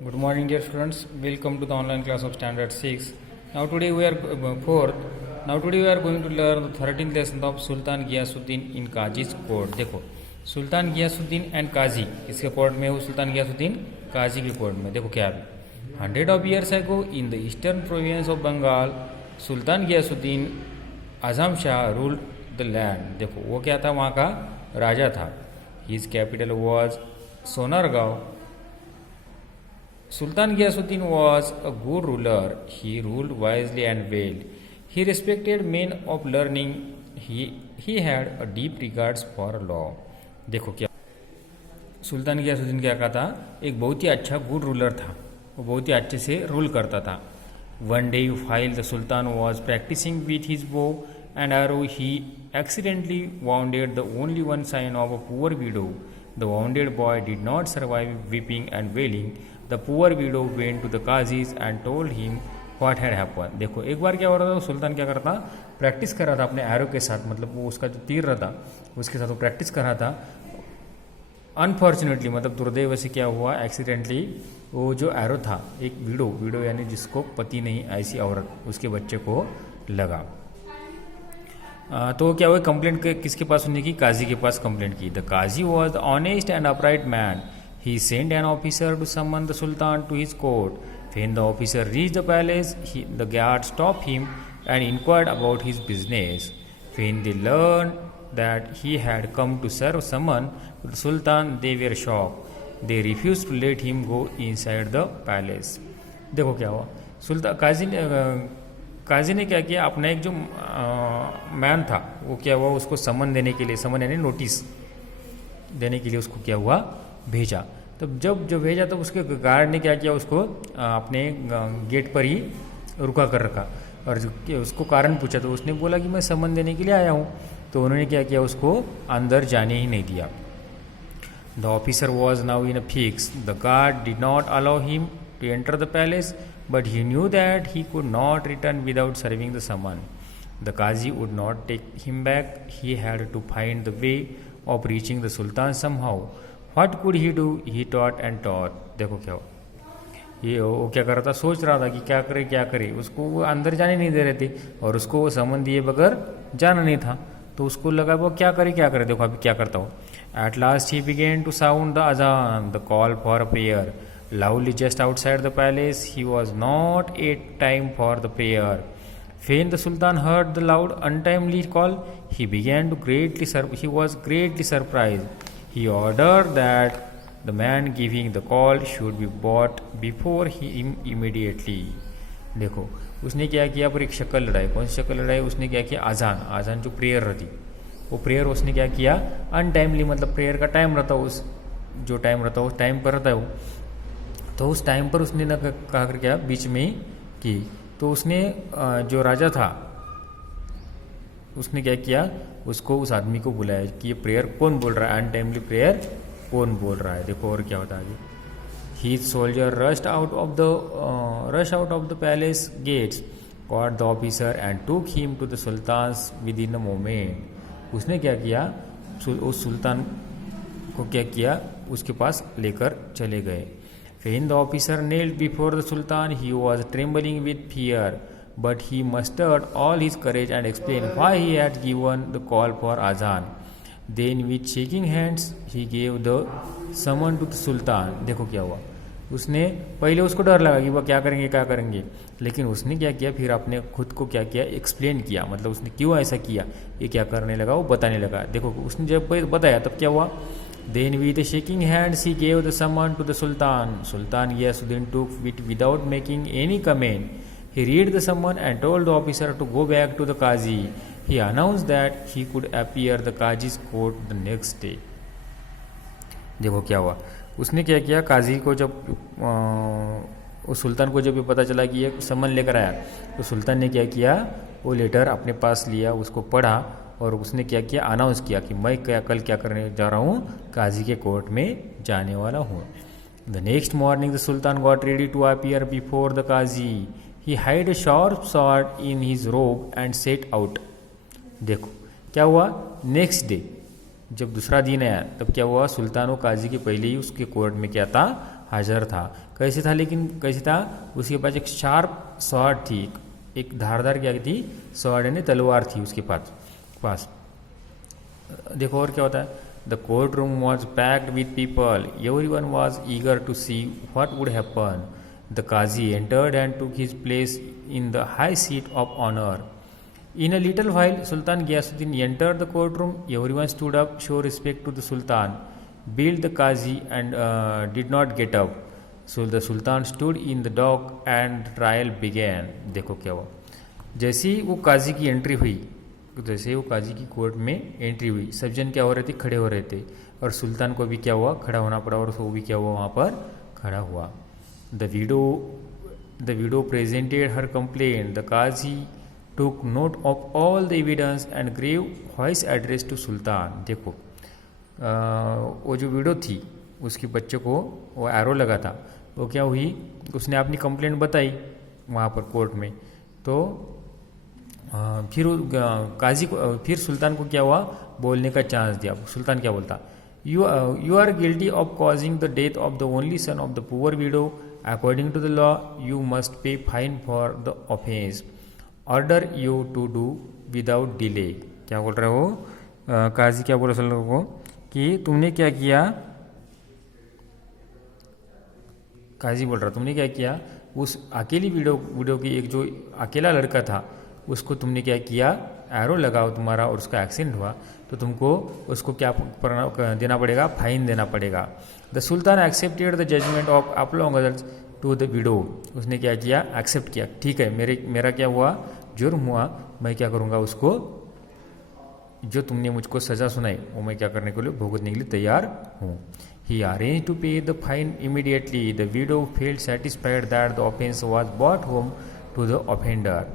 Good morning, dear students. Welcome to the online class of Standard 6. Now today we are fourth. Now today we are going to learn the 13th lesson of Sultan Ghiyasuddin in Qazi's court. देखो सुल्तान Ghiyasuddin and काजी इसके court में हो, सुल्तान गियासुद्दीन काजी के court में। देखो क्या अभी 100 of years ago in the eastern province of Bengal, Sultan Ghiyasuddin Azam Shah ruled the land. देखो वो क्या था, वहाँ का राजा था। His capital was Sonargaon. Sultan Ghiyasuddin was a good ruler. He ruled wisely and well. He respected men of learning. He had a deep regards for law. देखो क्या सुल्तान गियासुद्दीन क्या कहता, एक बहुत ही अच्छा गुड रूलर था, वो बहुत ही अच्छे से रूल करता था। One day while the Sultan was practicing with his bow and arrow, he accidentally wounded the only one son of a poor widow. The wounded boy did not survive weeping and wailing. The poor widow went to the Qazis and told him what had happened. देखो एक बार क्या हो रहा था, सुल्तान क्या कर रहा था, प्रैक्टिस कर रहा था अपने एरो के साथ, मतलब वो उसका जो तीर रहता उसके साथ वो प्रैक्टिस कर रहा था। अनफॉर्चुनेटली मतलब दुर्दैव से क्या हुआ, एक्सीडेंटली वो जो एरो था एक विडो यानी जिसको पति नहीं, ऐसी औरत, उसके बच्चे को लगा। तो क्या हुआ, कंप्लेंट किसके पास सुनने की, काजी के पास कंप्लेंट की। The qazi was the honest and upright man. He sent an officer to summon the Sultan to his court. When the officer reached the palace, the guard stopped him and inquired about his business. When they learned that he had come to serve summon to the Sultan, they were shocked. They refused to let him go inside the palace. देखो क्या हुआ, सुल्तान काजी ने क्या किया, अपना एक जो man था वो क्या हुआ, उसको समन देने के लिए, समन यानी नोटिस देने के लिए उसको क्या हुआ, भेजा। तब जब भेजा तो उसके गार्ड ने क्या किया, उसको अपने गेट पर ही रुका कर रखा और उसको कारण पूछा तो उसने बोला कि मैं समन देने के लिए आया हूँ। तो उन्होंने क्या किया, उसको अंदर जाने ही नहीं दिया। The officer was now in a fix. The guard did not allow him to enter the palace but he knew that he could not return without serving the summon. The qazi would not take him back. He had to find the way of reaching the sultan somehow. What could he do? He taught and taught. देखो क्या हो, ये वो क्या कर रहा था, सोच रहा था कि क्या करे। उसको वो अंदर जाने नहीं दे रहे थे और उसको वो समन दिए बगैर जाना नहीं था। तो उसको लगा वो क्या करे। देखो अभी क्या करता हो। At last he began to sound the azan, the call for a prayer, loudly just outside the palace. He was not yet time for the prayer. When the Sultan heard the loud, untimely call, he was greatly surprised. He ordered that the man giving the call should be brought before him immediately. देखो उसने क्या किया, पर एक शक्ल लड़ाई। कौन सी शक्ल लड़ाई, उसने क्या किया, आजान जो प्रेयर रहती, वो प्रेयर उसने क्या किया, अनटाइमली, मतलब प्रेयर का टाइम रहता है, उस जो टाइम रहता है उस टाइम पर रहता है वो, तो उस टाइम पर उसने न कहा कर क्या बीच में ही की। तो उसने जो राजा था उसने क्या किया, उसको उस आदमी को बुलाया कि ये प्रेयर कौन बोल रहा है, अनटाइमली प्रेयर कौन बोल रहा है। देखो और क्या होता है आगे। His soldier rushed out of the palace gates, caught the officer and took him to the sultans within a moment. उसने क्या किया, उस सुल्तान को क्या किया, उसके पास लेकर चले गए। When the officer knelt before the sultan, he was trembling with fear. But he mustered all his courage and explained why he had given the call for azan. Then with shaking hands he gave the summon to the sultan. देखो क्या हुआ, उसने पहले उसको डर लगा कि वह क्या करेंगे, लेकिन उसने क्या किया, फिर अपने खुद को क्या किया, एक्सप्लेन किया, मतलब उसने क्यों ऐसा किया, ये क्या करने लगा, वो बताने लगा। देखो उसने जब बताया तब क्या हुआ। Then with shaking hands he gave the summon to the sultan. Sultan Ghiyasuddin took it without making any comment. He read the summon and told the officer to go back to the Qazi. He announced that he could appear the Qazi's court the next day. देखो क्या हुआ, उसने क्या किया, काजी को जब उस सुल्तान को जब ये पता चला कि ये समन लेकर आया, तो सुल्तान ने क्या किया, वो लेटर अपने पास लिया, उसको पढ़ा और उसने क्या किया, अनाउंस किया कि मैं कल क्या करने जा रहा हूँ, काजी के कोर्ट में जाने वाला हूँ। The next morning the Sultan got ready to appear before the Qazi. He hid a sharp sword in his robe and set out. देखो क्या हुआ, नेक्स्ट डे जब दूसरा दिन आया तब क्या हुआ, सुल्तान और काजी के पहले ही उसके कोर्ट में क्या था, हाजिर था। कैसे था, लेकिन कैसे था, उसके पास एक शार्प स्वॉर्ड थी, एक धारदार क्या थी, स्वॉर्ड यानी तलवार थी उसके पास। देखो और क्या होता है, the court room was packed with people, everyone was eager to see what would happen. The qazi entered and took his place in the high seat of honour. In a little while, Sultan Ghiyasuddin entered the courtroom. Everyone stood up, show respect to the Sultan, billed the Qazi, and did not get up. So the Sultan stood in the dock and trial began. देखो क्या हुआ, जैसे ही वो काजी की entry हुई, जैसे ही वो काजी की कोर्ट में एंट्री हुई, सब जन क्या हो रहे थे, खड़े हो रहे थे, और सुल्तान को भी क्या हुआ, खड़ा होना पड़ा, और वो भी क्या हुआ, वहाँ पर खड़ा हुआ। The widow presented her complaint. The Qazi took note of all the evidence and gave voice address to Sultan. देखो वो जो विडो थी, उसके बच्चे को वो एरो लगा था, वो क्या हुई, उसने अपनी कंप्लेंट बताई वहाँ पर कोर्ट में। तो फिर काजी को, फिर सुल्तान को क्या हुआ, बोलने का चांस दिया। सुल्तान क्या बोलता, you are guilty of causing the death of the only son of the poor widow. According to the law you must pay fine for the offence. Order you to do without delay. क्या बोल रहे हो, काजी क्या बोल रहे लोगों को कि तुमने क्या किया, काजी बोल रहा तुमने क्या किया, उस अकेली वीडियो की एक जो अकेला लड़का था उसको तुमने क्या किया, एरो लगाओ तुम्हारा, और उसका एक्सीडेंट हुआ तो तुमको उसको क्या देना पड़ेगा, फाइन देना पड़ेगा। The sultan accepted the judgment of अपलोंगल्स टू द विडो। उसने क्या किया, एक्सेप्ट किया, ठीक है मेरा क्या हुआ, जुर्म हुआ, मैं क्या करूँगा, उसको जो तुमने मुझको सज़ा सुनाई वो मैं क्या करने के लिए, भुगतने के लिए तैयार हूँ। He arrange to pay the fine immediately. The widow felt satisfied that the offence was brought home to the offender.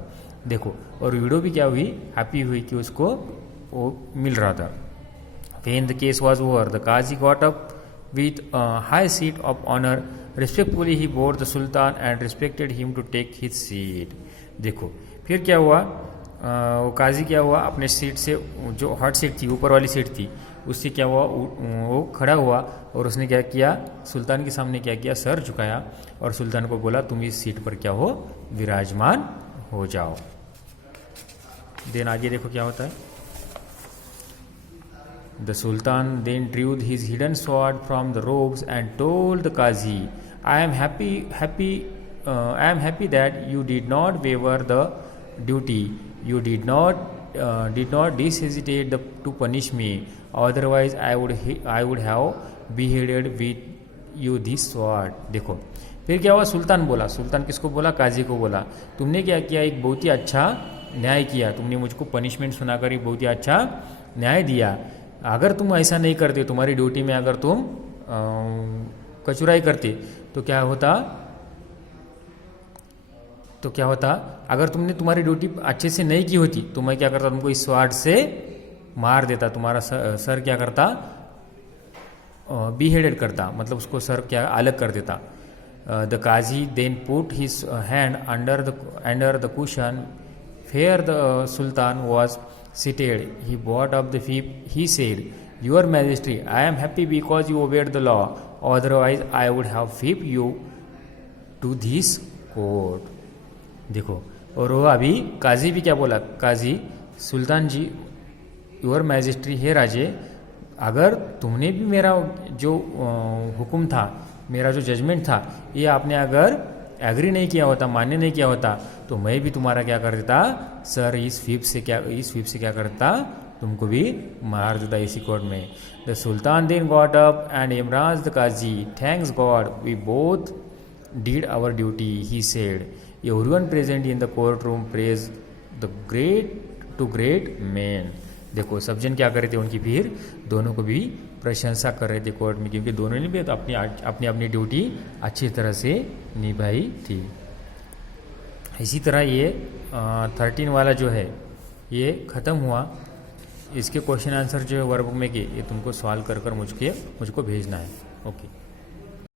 देखो, और विडो भी क्या हुई, हैप्पी हुई कि उसको वो मिल रहा था। When the case was over, the Qazi got up with a high seat of honor. Respectfully he bowed the Sultan and respected him to take his seat. देखो फिर क्या हुआ, वो काजी क्या हुआ, अपने सीट से, जो हॉट सीट थी, ऊपर वाली सीट थी, उससे क्या हुआ, वो खड़ा हुआ, और उसने क्या किया, सुल्तान के सामने क्या किया, सर झुकाया, और सुल्तान को बोला तुम इस सीट पर क्या हो, विराजमान हो जाओ। देन आगे देखो क्या होता है। The Sultan then drew his hidden sword from the robes and told the Qazi, I am happy that you did not waver the duty. You did not hesitate to punish me. Otherwise, I would have beheaded with you this sword. देखो फिर क्या हुआ, सुल्तान बोला, सुल्तान किसको बोला, काजी को बोला, तुमने क्या किया, एक बहुत ही अच्छा न्याय किया, तुमने मुझको पनिशमेंट सुनाकर एक बहुत ही अच्छा न्याय दिया। अगर तुम ऐसा नहीं करते, तुम्हारी ड्यूटी में अगर तुम कचुराई करते तो क्या होता, अगर तुमने तुम्हारी ड्यूटी अच्छे से नहीं की होती तो मैं क्या करता, तुमको इस स्वाड से मार देता, तुम्हारा सर क्या करता, बीहेडेड करता, मतलब उसको सर क्या अलग कर देता। The qazi then put his hand under the cushion where the Sultan was seated. He brought up the whip. He said, Your Majesty, I am happy because you obeyed the law. Otherwise, I would have whipped you to this court. देखो, और वो अभी काजी भी क्या बोला, काजी, सुल्तान जी, your majesty, हे राजे, अगर तुमने भी मेरा जो हुक्म था, मेरा जो जजमेंट था, ये आपने अगर एग्री नहीं किया होता, मान्य नहीं किया होता, तो मैं भी तुम्हारा क्या कर देता, सर इस व्हिप से क्या करता, तुमको भी मार देता इसी कोर्ट में। The sultan then got up and embraced the qazi, thanks God we both did our duty, he said. Everyone present in the court room praise the great man. देखो सब जन क्या कर रहे थे, उनकी फिर दोनों को भी प्रशंसा कर रहे थे कोर्ट में, क्योंकि दोनों ने भी तो अपनी ड्यूटी अच्छी तरह से निभाई थी। इसी तरह ये 13 वाला जो है ये ख़त्म हुआ। इसके क्वेश्चन आंसर जो है वर्कबुक में के, ये तुमको सॉल्व कर मुझको भेजना है। ओके।